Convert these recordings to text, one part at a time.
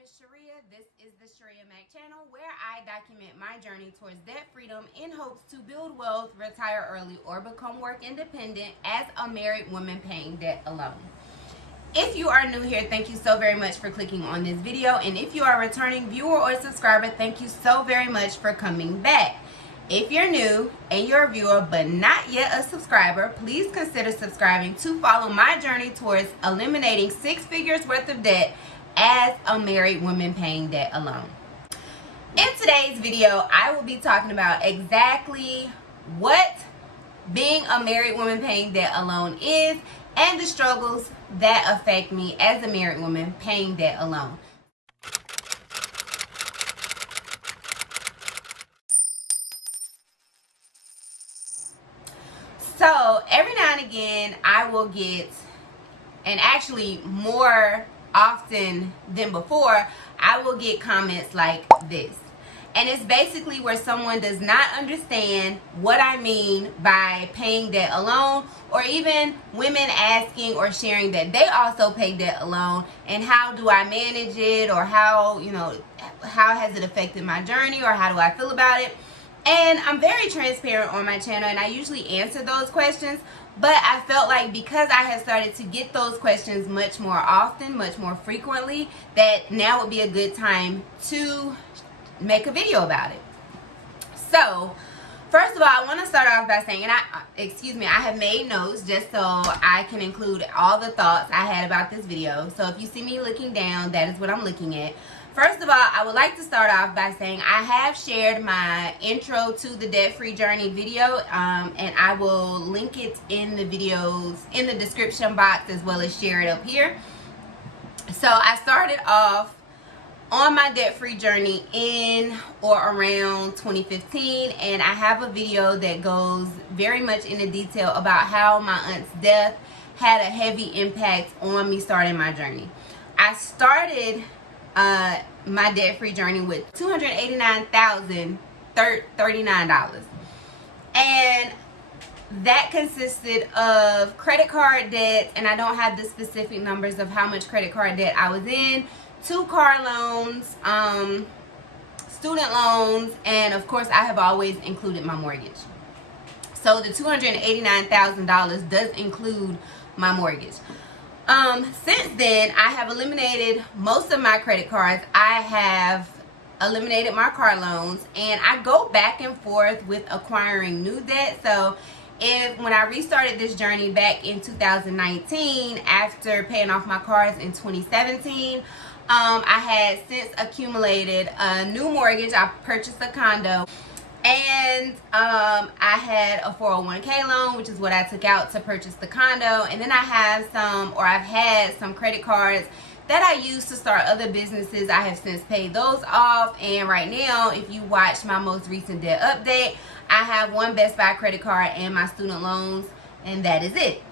name is Shirria. This is the Shirria Mac channel where I document my journey towards debt freedom in hopes to build wealth, retire early, or become work independent as a married woman paying debt alone. If you are new here, thank you so very much for clicking on this video. And if you are a returning viewer or subscriber, thank you so very much for coming back. If you're new and you're a viewer but not yet a subscriber, please consider subscribing to follow my journey towards eliminating 6 figures worth of debt as a married woman paying debt alone. In today's video, I will be talking about exactly what being a married woman paying debt alone is and the struggles that affect me as a married woman paying debt alone. So every now and again I will get, and actually more often than before, I will get comments like this. And it's basically where someone does not understand what I mean by paying debt alone, or even women asking or sharing that they also pay debt alone, and how do I manage it, or how has it affected my journey, or how do I feel about it. And I'm very transparent on my channel, and I usually answer those questions, but I felt like because I have started to get those questions much more often, much more frequently, that now would be a good time to make a video about it. So first of all, I want to start off by saying, and I have made notes just so I can include all the thoughts I had about this video. So if you see me looking down, that is what I'm looking at. First of all, I would like to start off by saying I have shared my intro to the debt-free journey video, and I will link it in the videos in the description box, as well as share it up here. So I started off on my debt-free journey in or around 2015, and I have a video that goes very much into detail about how my aunt's death had a heavy impact on me starting my journey. I started my debt-free journey with $289,039, and that consisted of credit card debt, and I don't have the specific numbers of how much credit card debt I was in, 2 car loans, student loans, and of course I have always included my mortgage. So the $289,000 does include my mortgage. Since then, I have eliminated most of my credit cards. I have eliminated my car loans, and I go back and forth with acquiring new debt. So when I restarted this journey back in 2019, after paying off my cars in 2017, I had since accumulated a new mortgage. I purchased a condo, and I had a 401k loan, which is what I took out to purchase the condo. And then I've had some credit cards that I used to start other businesses. I have since paid those off, and right now, if you watch my most recent debt update, I have 1 Best Buy credit card and my student loans, and that is it.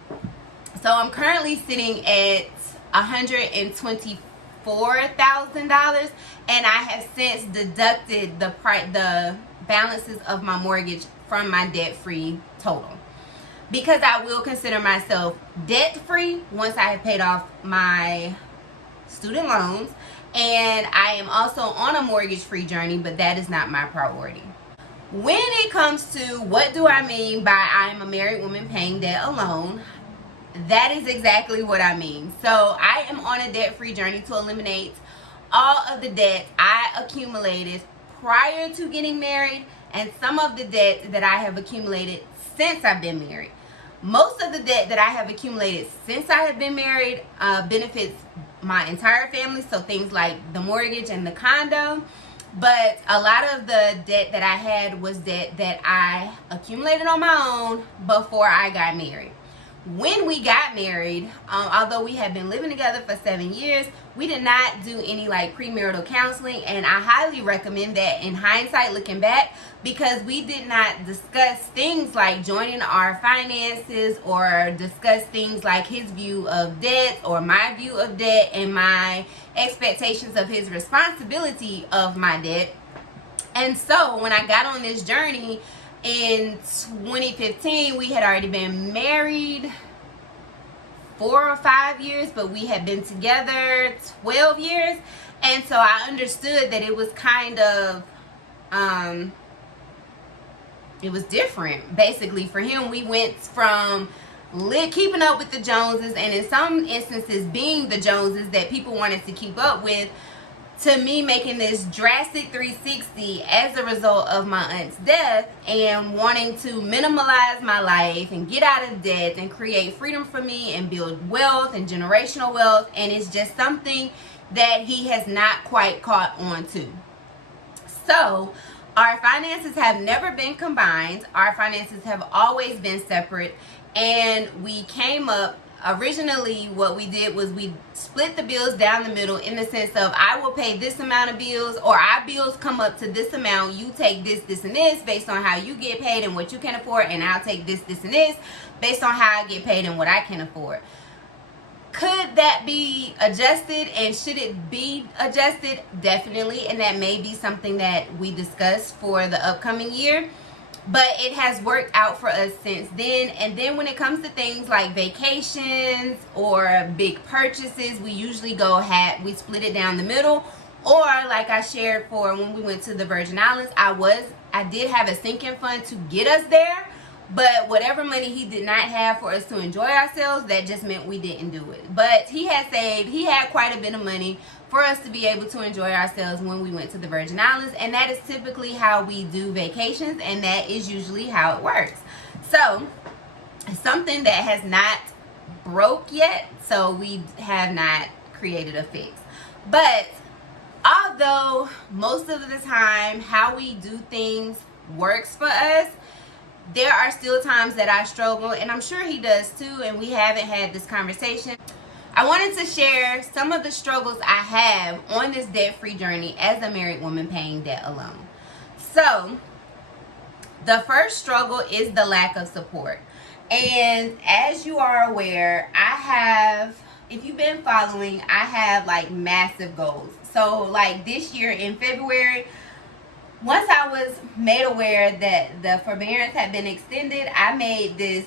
So I'm currently sitting at $124,000, and I have since deducted the balances of my mortgage from my debt-free total, because I will consider myself debt-free once I have paid off my student loans, and I am also on a mortgage-free journey, but that is not my priority. When it comes to what do I mean by I am a married woman paying debt alone, that is exactly what I mean. So I am on a debt-free journey to eliminate all of the debt I accumulated prior to getting married, and some of the debt that I have accumulated since I've been married. Most of the debt that I have accumulated since I have been married benefits my entire family, so things like the mortgage and the condo. But a lot of the debt that I had was debt that I accumulated on my own before I got married. When we got married, although we had been living together for 7 years, we did not do any like premarital counseling, and I highly recommend that in hindsight, looking back, because we did not discuss things like joining our finances, or discuss things like his view of debt or my view of debt and my expectations of his responsibility of my debt. And so when I got on this journey in 2015, we had already been married 4 or 5 years, but we had been together 12 years. And so I understood that it was kind of, it was different. Basically, for him, we went from keeping up with the Joneses, and in some instances being the Joneses that people wanted to keep up with, to me making this drastic 360 as a result of my aunt's death and wanting to minimalize my life and get out of debt and create freedom for me and build wealth and generational wealth. And it's just something that he has not quite caught on to. So our finances have never been combined. Our finances have always been separate. And we came up, originally what we did was we split the bills down the middle, in the sense of I will pay this amount of bills, or our bills come up to this amount. You take this, this, and this based on how you get paid and what you can afford. And I'll take this, this, and this based on how I get paid and what I can afford. Could that be adjusted, and should it be adjusted? Definitely. And that may be something that we discuss for the upcoming year. But it has worked out for us since then. And then when it comes to things like vacations or big purchases, we usually we split it down the middle. Or like I shared for when we went to the Virgin Islands, I did have a sinking fund to get us there. But whatever money he did not have for us to enjoy ourselves, that just meant we didn't do it. But he had quite a bit of money for us to be able to enjoy ourselves when we went to the Virgin Islands. And that is typically how we do vacations, and that is usually how it works. So something that has not broke yet, so we have not created a fix. But although most of the time how we do things works for us, there are still times that I struggle, and I'm sure he does too, and we haven't had this conversation. I wanted to share some of the struggles I have on this debt-free journey as a married woman paying debt alone. So, the first struggle is the lack of support. And as you are aware, if you've been following, I have like massive goals. So like this year in February, once I was made aware that the forbearance had been extended, I made this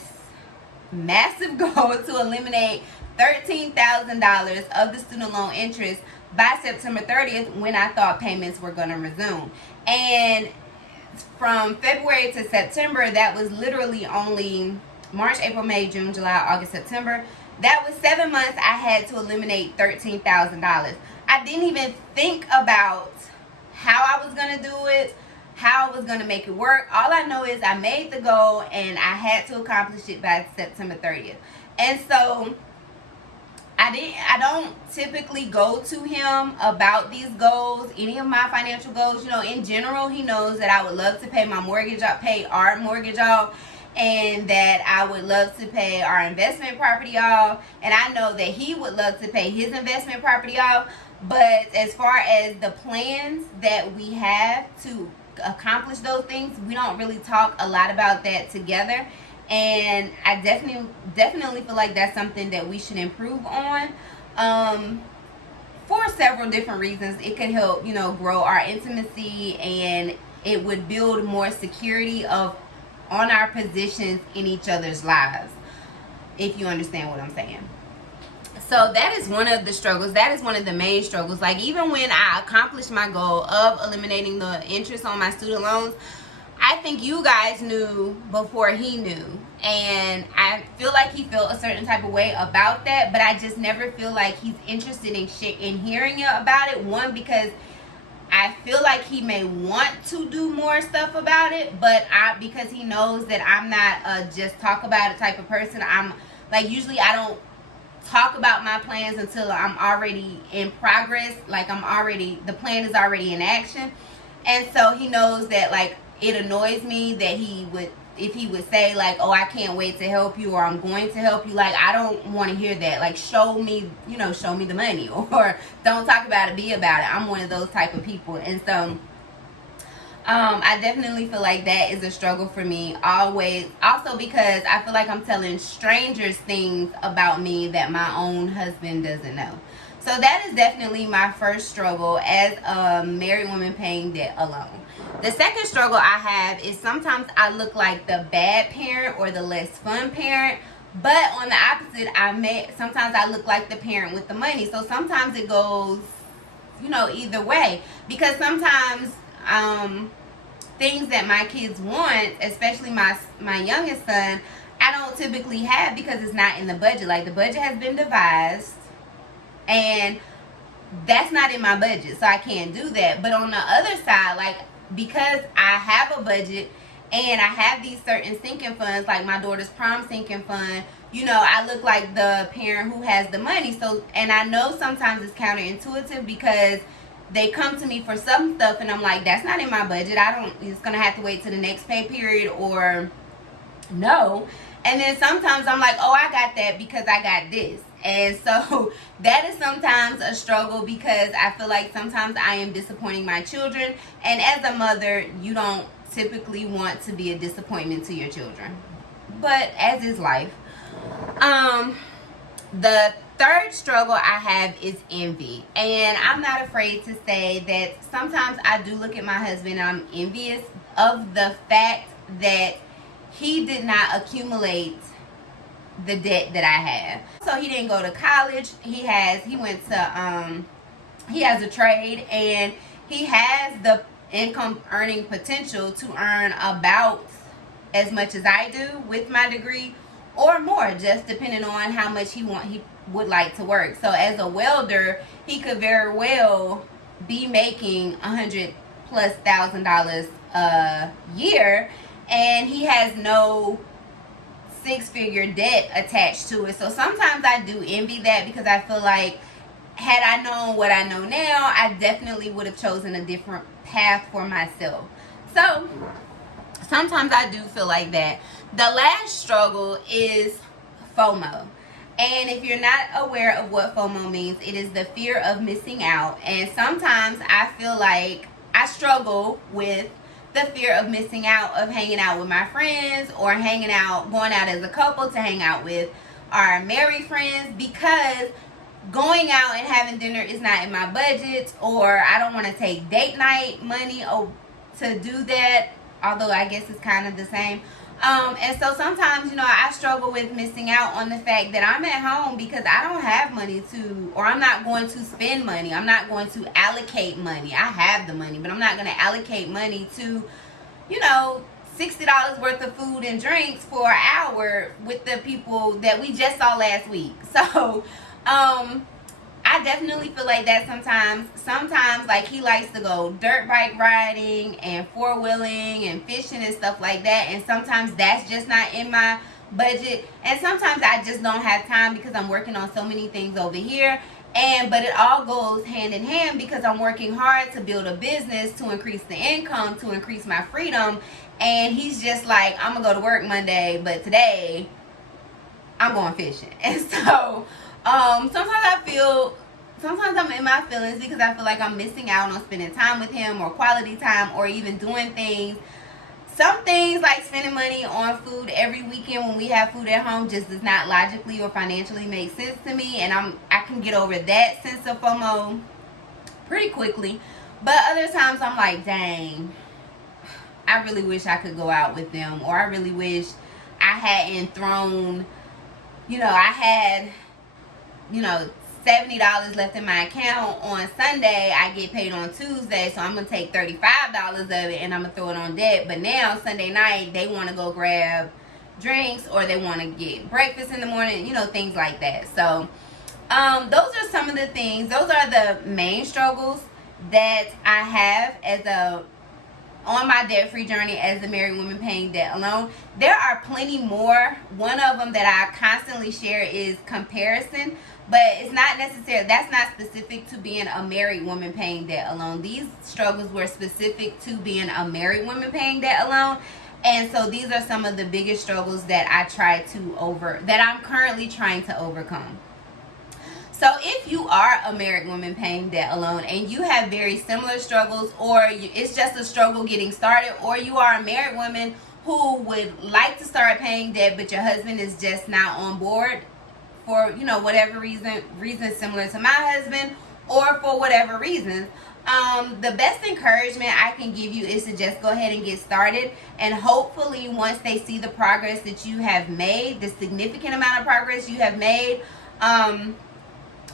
massive goal to eliminate $13,000 of the student loan interest by September 30th, when I thought payments were going to resume. And from February to September, that was literally only March, April, May, June, July, August, September. That was 7 months I had to eliminate $13,000. I didn't even think about how I was going to do it, how I was going to make it work. All I know is I made the goal and I had to accomplish it by September 30th. And so I don't typically go to him about these goals, any of my financial goals. You know, in general, he knows that I would love to pay my mortgage off, pay our mortgage off, and that I would love to pay our investment property off. And I know that he would love to pay his investment property off. But as far as the plans that we have to accomplish those things, we don't really talk a lot about that together. And I definitely feel like that's something that we should improve on, for several different reasons. It could help, grow our intimacy, and it would build more security on our positions in each other's lives, if you understand what I'm saying. So that is one of the struggles. That is one of the main struggles. Like, even when I accomplished my goal of eliminating the interest on my student loans, I think you guys knew before he knew. And I feel like he felt a certain type of way about that, but I just never feel like he's interested in hearing about it. One, because I feel like he may want to do more stuff about it, but because he knows that I'm not a just talk about it type of person. I'm like, usually I don't talk about my plans until I'm already in progress, like the plan is already in action. And so he knows that, like, it annoys me that if he would say, like, oh, I can't wait to help you, or I'm going to help you. Like, I don't want to hear that. Like, show me the money, or don't talk about it, be about it. I'm one of those type of people. And so I definitely feel like that is a struggle for me always. Also because I feel like I'm telling strangers things about me that my own husband doesn't know. So that is definitely my first struggle as a married woman paying debt alone. The second struggle I have is sometimes I look like the bad parent or the less fun parent But on the opposite, sometimes I look like the parent with the money. So sometimes it goes, either way. Because sometimes things that my kids want, especially my youngest son, I don't typically have because it's not in the budget. Like, the budget has been devised, and that's not in my budget, so I can't do that. But on the other side, like, because I have a budget and I have these certain sinking funds, like my daughter's prom sinking fund, I look like the parent who has the money. So, and I know sometimes it's counterintuitive because they come to me for some stuff and I'm like, that's not in my budget. It's gonna have to wait to the next pay period, or no. And then sometimes I'm like, oh, I got that because I got this. And so that is sometimes a struggle because I feel like sometimes I am disappointing my children. And as a mother, you don't typically want to be a disappointment to your children. But as is life. The third struggle I have is envy. And I'm not afraid to say that sometimes I do look at my husband and I'm envious of the fact that he did not accumulate the debt that I have. So he didn't go to college. He has a trade, and he has the income earning potential to earn about as much as I do with my degree, or more, just depending on how much he would like to work. So as a welder, he could very well be making $100,000+ a year, and he has no six-figure debt attached to it. So sometimes I do envy that because I feel like, had I known what I know now, I definitely would have chosen a different path for myself. So sometimes I do feel like that. The last struggle is FOMO. And if you're not aware of what FOMO means, it is the fear of missing out. And sometimes I feel like I struggle with the fear of missing out, of hanging out with my friends, or going out as a couple to hang out with our married friends, because going out and having dinner is not in my budget, or I don't want to take date night money to do that, although I guess it's kind of the same. And so sometimes, I struggle with missing out on the fact that I'm at home because I don't have money or I'm not going to spend money. I'm not going to allocate money. I have the money, but I'm not going to allocate money to, $60 worth of food and drinks for an hour with the people that we just saw last week. So, I definitely feel like that sometimes. Sometimes, like, he likes to go dirt bike riding and four-wheeling and fishing and stuff like that. And sometimes that's just not in my budget. And sometimes I just don't have time because I'm working on so many things over here. But it all goes hand in hand because I'm working hard to build a business, to increase the income, to increase my freedom. And he's just like, I'm going to go to work Monday, but today I'm going fishing. And so sometimes I'm in my feelings because I feel like I'm missing out on spending time with him, or quality time, or even doing things. Some things like spending money on food every weekend when we have food at home just does not logically or financially make sense to me, and I can get over that sense of FOMO pretty quickly. But other times I'm like, dang, I really wish I could go out with them, or I really wish I hadn't thrown, I had $70 left in my account on Sunday. I get paid on Tuesday, so I'm gonna take $35 of it and I'm gonna throw it on debt. But now Sunday night they want to go grab drinks, or they want to get breakfast in the morning, things like that. So those are some of the things. Those are the main struggles that I have on my debt-free journey as a married woman paying debt alone. There are plenty more. One of them that I constantly share is comparison, but that's not specific to being a married woman paying debt alone. These struggles were specific to being a married woman paying debt alone. And so these are some of the biggest struggles that I'm currently trying to overcome. So if you are a married woman paying debt alone and you have very similar struggles, or it's just a struggle getting started, or you are a married woman who would like to start paying debt but your husband is just not on board for whatever reason similar to my husband, or for whatever reasons, The best encouragement I can give you is to just go ahead and get started, and hopefully once they see the progress that you have made, the significant amount of progress you have made,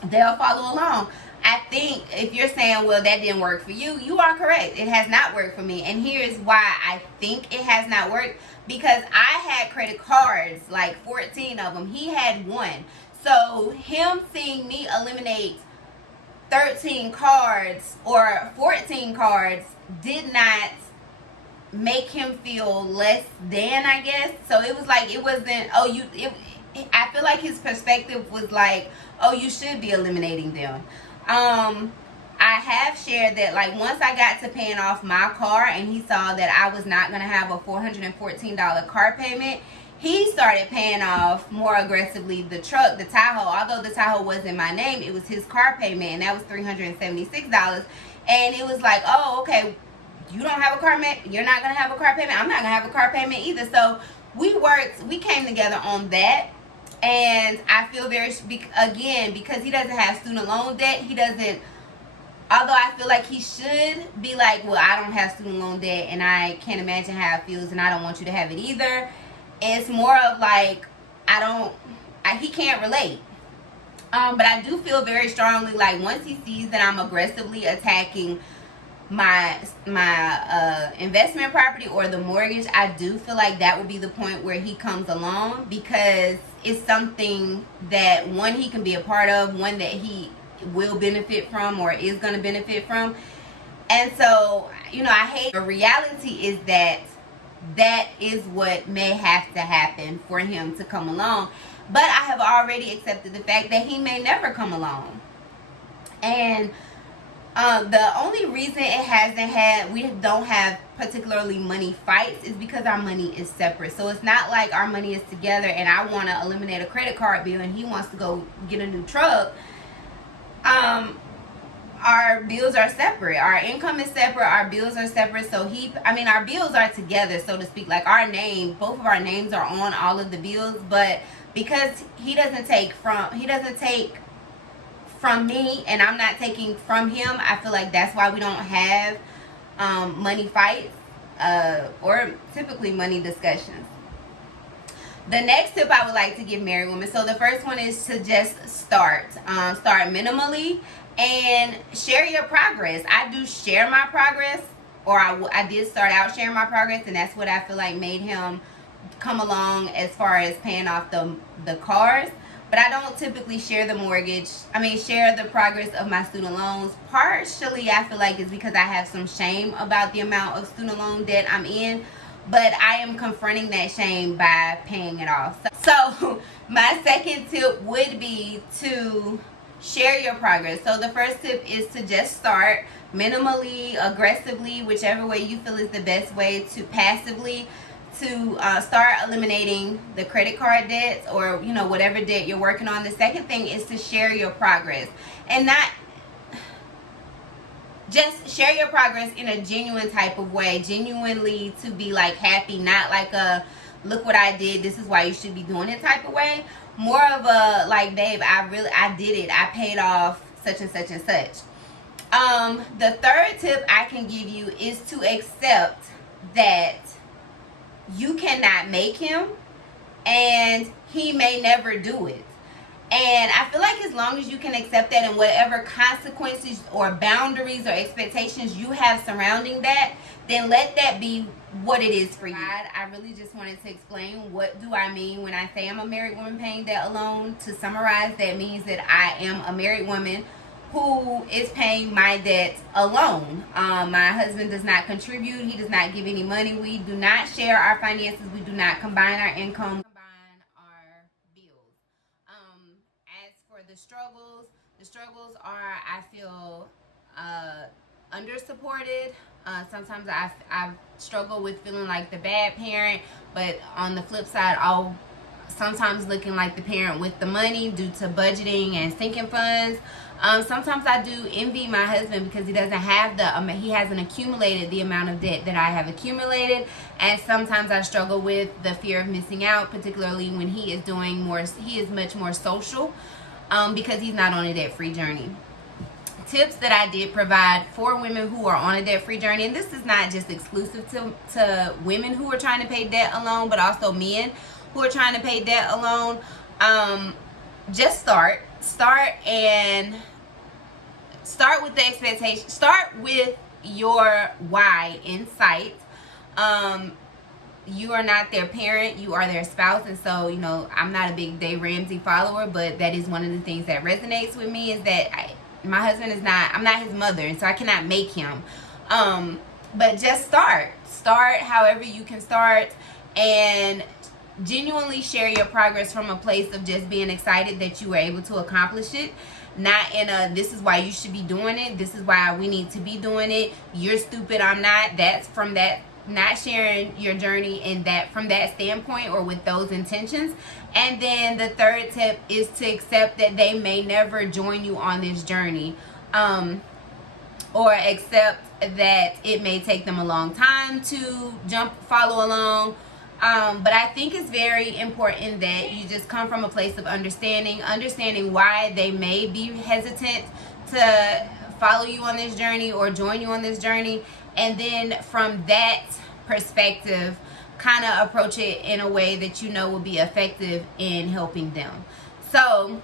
they'll follow along. I think if you're saying, well, that didn't work for you, you are correct. It has not worked for me. And here's why I think it has not worked. Because I had credit cards, like 14 of them. He had one. So him seeing me eliminate 13 cards or 14 cards did not make him feel less than, I guess. So it was like, it wasn't, I feel like his perspective was like, oh, you should be eliminating them. I have shared that, like, once I got to paying off my car and he saw that I was not going to have a $414 car payment, he started paying off more aggressively the truck, the Tahoe. Although the Tahoe was in my name, it was his car payment, and that was $376. And it was like, oh, okay, you don't have a car payment, you're not going to have a car payment, I'm not going to have a car payment either. So we came together on that. And I feel very, again, because he doesn't have student loan debt, he doesn't, although I feel like he should be like, well, I don't have student loan debt and I can't imagine how it feels and I don't want you to have it either. It's more of like, he can't relate. But I do feel very strongly like once he sees that I'm aggressively attacking my investment property or the mortgage, I do feel like that would be the point where he comes along, because it's something that, one, he can be a part of, one that he will benefit from or is going to benefit from. And so, you know, I hate, the reality is that that is what may have to happen for him to come along. But I have already accepted the fact that he may never come along. And the only reason we don't have particularly money fights is because our money is separate. So it's not like our money is together and I want to eliminate a credit card bill and he wants to go get a new truck. Our bills are separate. Our income is separate. Our bills are separate. So our bills are together, so to speak. Like both of our names are on all of the bills, but because he doesn't take from me and I'm not taking from him, I feel like that's why we don't have money fights or typically money discussions. The next tip I would like to give married women, so the first one is to just start minimally and share your progress. I do share my progress, or I did start out sharing my progress, and that's what I feel like made him come along as far as paying off the cars. But I don't typically share the share the progress of my student loans. Partially, I feel like it's because I have some shame about the amount of student loan debt I'm in. But I am confronting that shame by paying it off. So my second tip would be to share your progress. So the first tip is to just start minimally, aggressively, whichever way you feel is the best way, to passively to start eliminating the credit card debts or, you know, whatever debt you're working on. The second thing is to share your progress, and not just share your progress in a genuine type of way, genuinely to be like happy, not like a look what I did, this is why you should be doing it type of way. More of a like, babe, I did it, I paid off such and such and such. The third tip I can give you is to accept that you cannot make him and he may never do it. And I feel like as long as you can accept that, and whatever consequences or boundaries or expectations you have surrounding that, then let that be what it is for you. I really just wanted to explain, what do I mean when I say I'm a married woman paying debt alone? To summarize, that means that I am a married woman who is paying my debt alone. My husband does not contribute. He does not give any money. We do not share our finances. We do not combine our income, combine our bills. As for the struggles are, I feel under supported. Sometimes I struggle with feeling like the bad parent, but on the flip side, I'll sometimes looking like the parent with the money due to budgeting and sinking funds. Sometimes I do envy my husband because he doesn't have he hasn't accumulated the amount of debt that I have accumulated. And sometimes I struggle with the fear of missing out, particularly when he is much more social, because he's not on a debt-free journey. tips that I did provide for women who are on a debt-free journey, and this is not just exclusive to women who are trying to pay debt alone, but also men who are trying to pay debt alone. Just start with the expectation. Start with your why in sight. You are not their parent, you are their spouse. And so, you know, I'm not a big Dave Ramsey follower, but that is one of the things that resonates with me, is that my husband is not, I'm not his mother, and so I cannot make him. But just start however you can start, and genuinely share your progress from a place of just being excited that you were able to accomplish it. Not in a, this is why you should be doing it, this is why we need to be doing it, you're stupid, I'm not. That's from that, not sharing your journey in that, from that standpoint or with those intentions. And then the third tip is to accept that they may never join you on this journey, or accept that it may take them a long time to follow along. But I think it's very important that you just come from a place of understanding why they may be hesitant to follow you on this journey or join you on this journey, and then from that perspective kind of approach it in a way that you know will be effective in helping them. So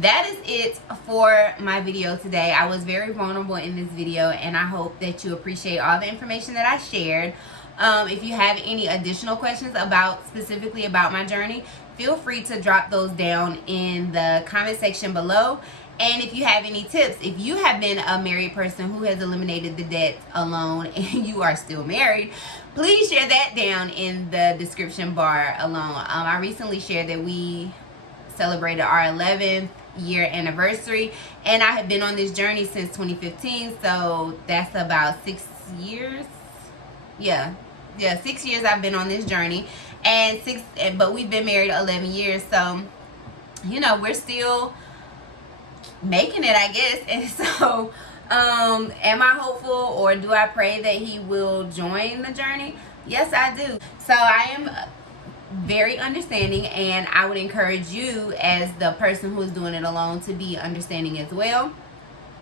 that is it for my video today. I was very vulnerable in this video, and I hope that you appreciate all the information that I shared. If you have any additional questions specifically about my journey, feel free to drop those down in the comment section below. And if you have any tips, if you have been a married person who has eliminated the debt alone and you are still married, please share that down in the description bar alone. I recently shared that we celebrated our 11th year anniversary, and I have been on this journey since 2015, so that's about 6 years. Yeah, 6 years I've been on this journey, but we've been married 11 years, so you know, we're still making it, I guess. And so am I hopeful, or do I pray that he will join the journey? Yes, I do. So I am very understanding, and I would encourage you as the person who is doing it alone to be understanding as well.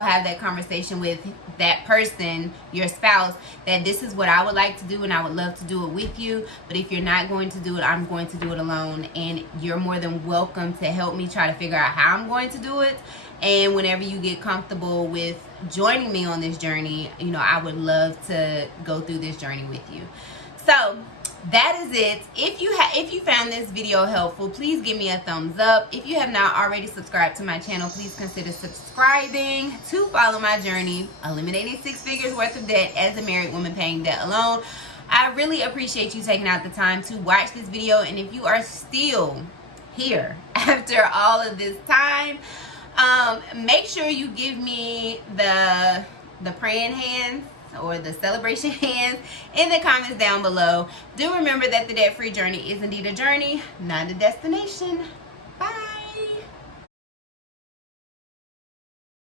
Have that conversation with that person, your spouse, that this is what I would like to do and I would love to do it with you, but if you're not going to do it, I'm going to do it alone, and you're more than welcome to help me try to figure out how I'm going to do it. And whenever you get comfortable with joining me on this journey, you know, I would love to go through this journey with you. So that is it. If you found this video helpful, please give me a thumbs up. If you have not already subscribed to my channel, please consider subscribing to follow my journey, eliminating 6 figures worth of debt as a married woman paying debt alone. I really appreciate you taking out the time to watch this video, and if you are still here after all of this time, make sure you give me the praying hands or the celebration hands in the comments down below. Do remember that the debt-free journey is indeed a journey, not a destination. Bye.